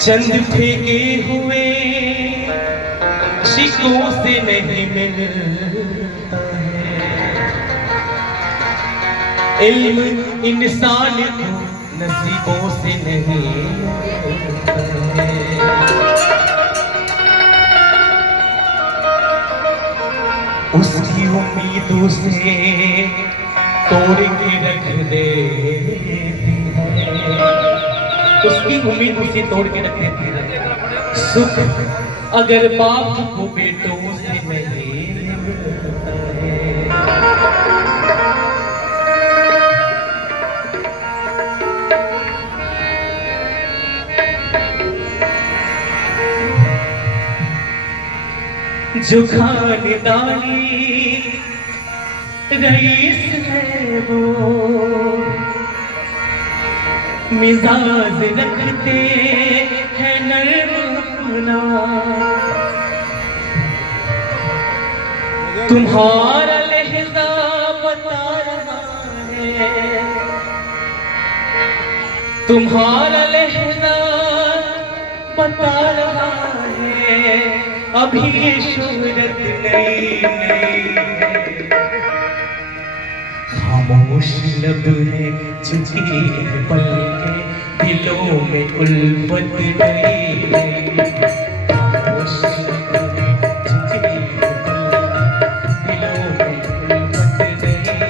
चंद फेंके हुए सिक्कों से नहीं मिलता है, इल्म इंसान को नसीबों से नहीं मिलता है। उसकी उम्मीदों से तोड़ के रख देती है, उसकी उम्मीद उसे तोड़ के रख देती है। सुख अगर बाप को बेटों से नहीं मिलता है। जो खानदानी रईस है वो मिजाज रखते हैं नर्म अपना, तुम्हारा लहजा बता रहा है, तुम्हारा लहजा बता रहा है, अभी ये शोहरत नहीं है। खामोश लब है झुकी पल के, दिलों में उल्फत नहीं है। खामोश लब है झुकी पल के, दिलों में उल्फत नहीं है।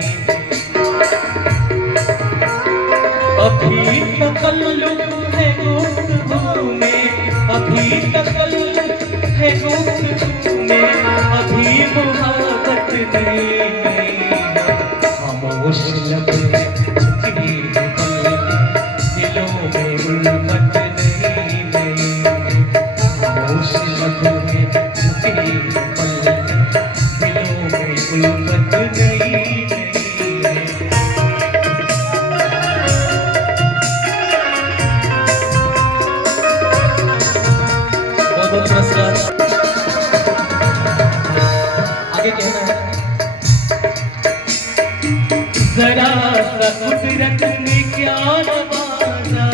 अभी तकल्लुफ है गुफ्तगू में, अभी तकल्लुफ है गुफ्तगू में, अभी मुहाबत नहीं है। खामोश लब है झुकी पल के, दिलों में उल्फत नहीं है। खामोश लब है झुकी पल के, दिलों में उल्फत नहीं है। बहुत नमस्कार। आगे कहना है, जरा सा कुदरत ने क्या नवाजा,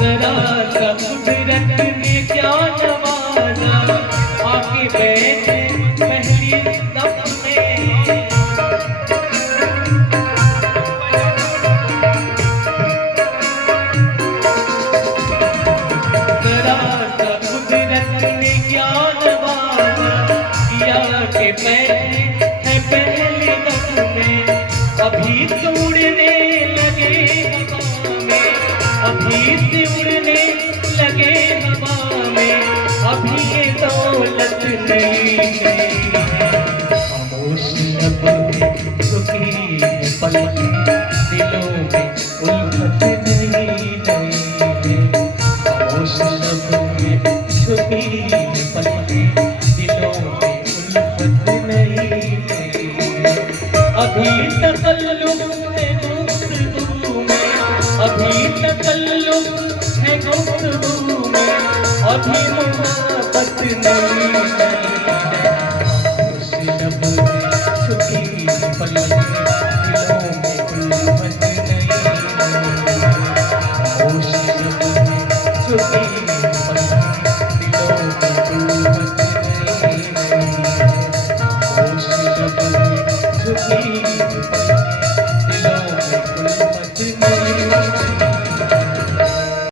जरा सा कुदरत ने क्या नवाजा, आके बैठे पहली सफ में। जरा सा कुदरत ने क्या नवाजा, किया के बैठे है पहले दम में। अभी से उड़ने लगे हवा में, अभी से उड़ने लगे हवा में, अभी ये दौलत नहीं है। खामोश लब है झुकी पल के, दिलों में उल्फत नहीं है। खामोश लब है झुकी पल के, दिलों में उल्फत नहीं है। अभी तकल्लुफ है गुफ्तगू में, अभी तकल्लुफ है गुफ्तगू में, अभी मुहाबत नहीं है। खामोश लब है झुकी पल के, दिलों में उल्फत नहीं है। खामोश लब है झुकी पल के, दिलों में उल्फत नहीं है। खामोश लब है झुकी